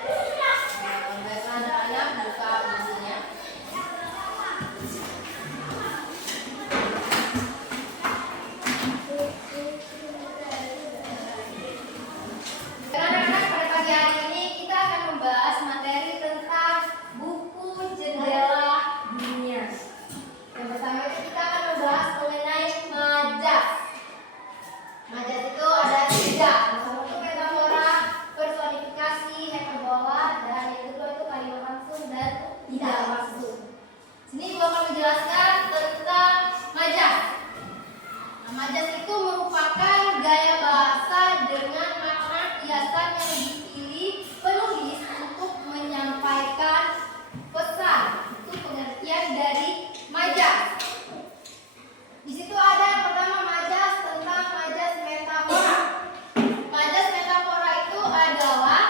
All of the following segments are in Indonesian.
Baiklah anak-anak, buka bukunya. Anak-anak, pada pagi hari ini kita akan membahas materi tentang buku jendela dunia. Yang pertama itu kita akan membahas mengenai majas. Majas itu ada 3. Yang pertama itu metafora, personifikasi, hiperbola, dan yang kedua itu kalimat langsung dan tidak langsung. Sini gua akan menjelaskan tentang majas. Nah, majas itu merupakan gaya bahasa dengan makna kiasan yang dipilih penulis untuk menyampaikan pesan. Itu pengertian dari majas. Di situ ada yang pertama majas tentang majas metafora. Majas metafora itu adalah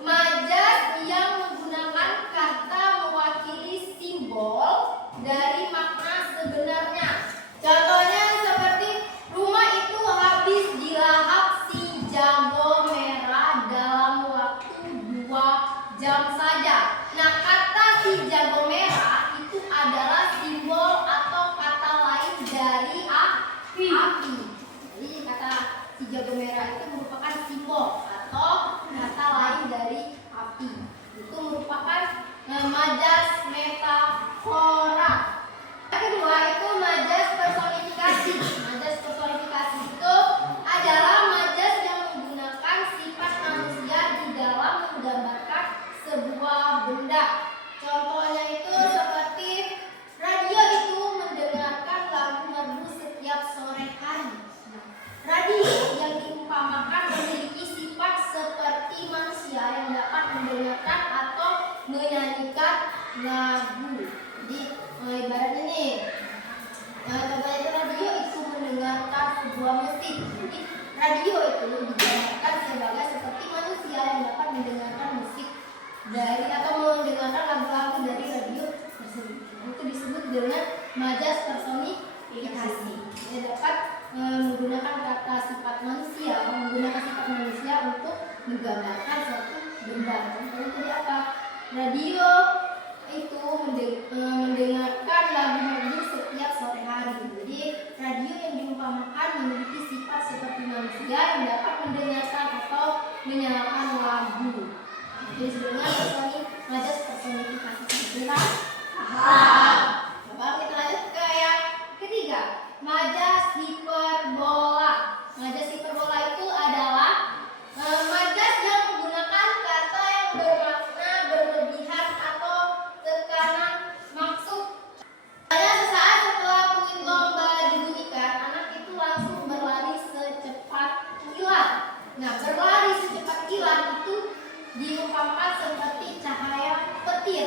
majas yang menggunakan kata mewakili simbol dari makna sebenarnya. Contohnya seperti rumah itu habis dilahap si jago merah dalam waktu 2 jam saja. Nah, kata si jago merah itu adalah simbol atau kata lain dari api. Jadi kata si jago merah itu merupakan simbol atau kata lain dari api. Itu merupakan majas metafora. Yang kedua itu majas personifikasi. Majas personifikasi itu adalah majas yang menggunakan sifat manusia di dalam menggambarkan sebuah benda. Contohnya itu seperti radio itu mendengarkan lagu merdu setiap sore hari. Nah, radio yang diumpamakan memiliki sifat seperti manusia yang dapat mendengarkan atau menyanyikan lagu. Jadi ibaratnya nih, contohnya itu radio itu mendengarkan sebuah musik. Jadi radio itu digambarkan sebagai seperti manusia yang dapat mendengarkan musik dari atau mendengarkan lagu-lagu dari radio tersebut. Itu disebut dengan majas personifikasi. Dia dapat menggunakan kata sifat manusia, untuk menggambarkan suatu benda. Contohnya tadi apa? Radio itu mendengarkan lagu merdu setiap sore hari. Jadi radio yang diumpamakan memiliki sifat seperti manusia yang dapat mendengarkan atau menyalakan lagu. Jadi sebenarnya majas personifikasi. Kita paham. Coba kita lanjut ke yang ketiga, majas hiperbola. Majas hiperbola itu adalah majas yang menggunakan kata yang bermakna berlebihan atau tekanan maksud. Hanya sesaat setelah kuit lomba dibunyikan, anak itu langsung berlari secepat kilat. Nah, berlari secepat kilat itu diumpamakan seperti cahaya petir.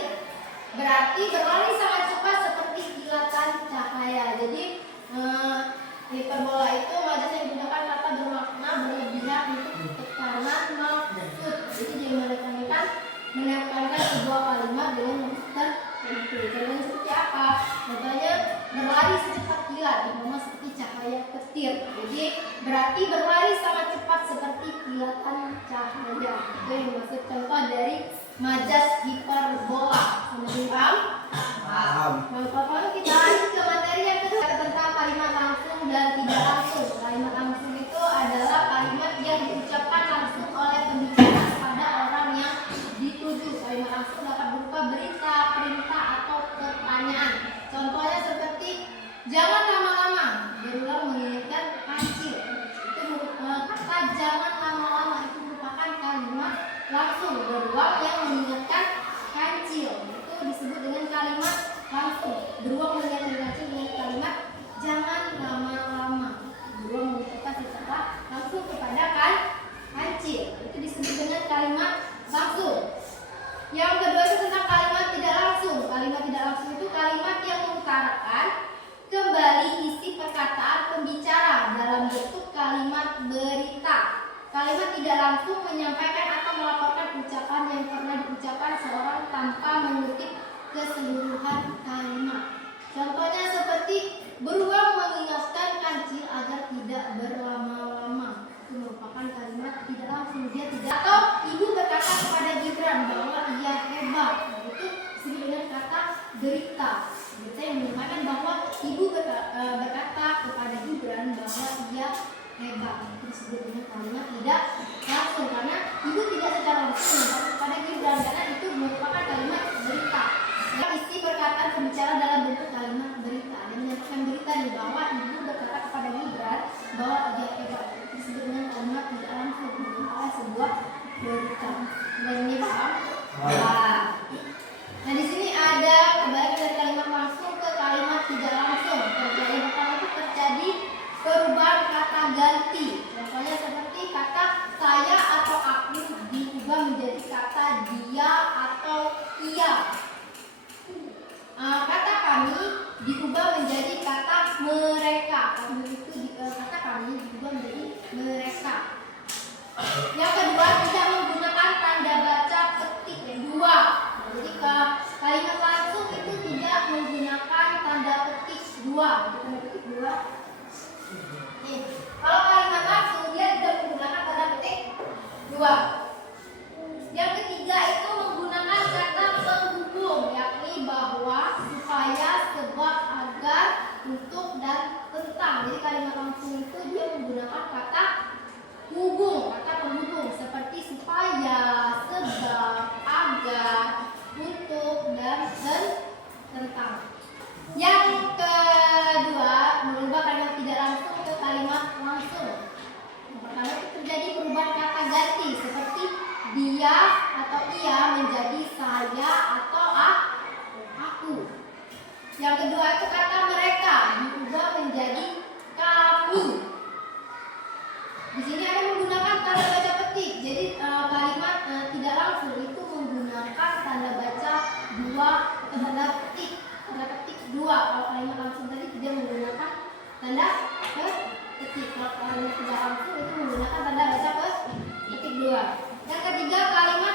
Berarti berlari sangat cepat seperti kilatan cahaya. Jadi hiperbola itu majas yang digunakan kata bermakna berlebihan untuk tekanan maksud. Jadi dia menekankan sebuah kalimat dengan maksud tertentu. Contohnya seperti apa? Contohnya berlari secepat kilat, diumpamakan seperti cahaya petir. Jadi berarti berlari sangat cepat seperti kilatan cahaya. Itu yang maksud contoh dari majas hiperbola. Sampai paham? Paham. Lalu kita lanjut ke materi yang kedua tentang kalimat langsung dan tidak langsung. Kalimat langsung itu adalah kalimat yang diucapkan langsung oleh pembicara pada orang yang dituju. Kalimat langsung dapat berupa berita, perintah, atau pertanyaan. Contohnya seperti jangan lama-lama, berulang mengingatkan kancil. Itu kata jangan lama-lama itu merupakan kalimat langsung berulang yang mengingatkan kancil. Itu disebut dengan kalimat langsung. Berulang mengingatkan kancil dengan kalimat jangan lama-lama. Berulang mengingatkan secara langsung kepada kancil. Itu disebut dengan kalimat langsung. Yang kedua itu tentang kalimat tidak langsung. Kalimat tidak langsung itu kalimat yang mengutarakan kembali isi perkataan pembicara dalam bentuk kalimat berita. Kalimat tidak langsung menyampaikan atau melaporkan ucapan yang pernah diucapkan seorang tanpa mengutip keseluruhan kalimat. Contohnya seperti berulang mengingatkan kancil agar tidak berlama-lama. Itu merupakan kalimat tidak langsung. Dia tidak, atau ibu berkata kepada Gibran tidak langsung, karena ibu tidak secara langsung menyampaikan kepada Gibran, karena itu merupakan kalimat berita. Isi perkataan pembicara dalam bentuk kalimat berita, dan menyampaikan berita nih bahwa ibu berkata kepada Gibran bahwa dia disebut dengan kalimat tidak langsung merupakan sebuah berita. Dan ini paham? Nah di sini ada kembali dari kalimat langsung ke kalimat tidak langsung. Terjadi pertama itu terjadi perubahan kata ganti. Contohnya seperti kata saya atau aku diubah menjadi kata dia atau ia. Kata kami diubah menjadi kata mereka. Kata kami diubah menjadi mereka. Yang kedua, tidak menggunakan tanda baca petik dua. Jadi kalimat langsung itu tidak menggunakan tanda petik dua. Tanda petik dua. Nih, kalau kalimat langsung dia tidak menggunakan tanda petik dua. Yang ketiga itu menggunakan kata penghubung, yakni bahwa, supaya, sebab, agar, untuk, dan tentang. Jadi kalimat langsung itu dia menggunakan kata hubung, kata penghubung seperti supaya, sebab, agar, untuk, dan tentang. Yang kedua, merubah kalimat tidak langsung ke kalimat langsung. Yang pertama itu terjadi perubahan kata ganti seperti dia atau ia menjadi saya atau aku. Yang kedua itu kata mereka diubah menjadi kami. Di sini ada menggunakan tanda baca petik. Jadi kalimat tidak langsung itu menggunakan tanda baca dua, tanda petik dua. Kalau kalimat langsung tadi tidak menggunakan tanda petik. Kalau kalimat tidak langsung itu menggunakan tanda baca petik dua. Yang ketiga kalimat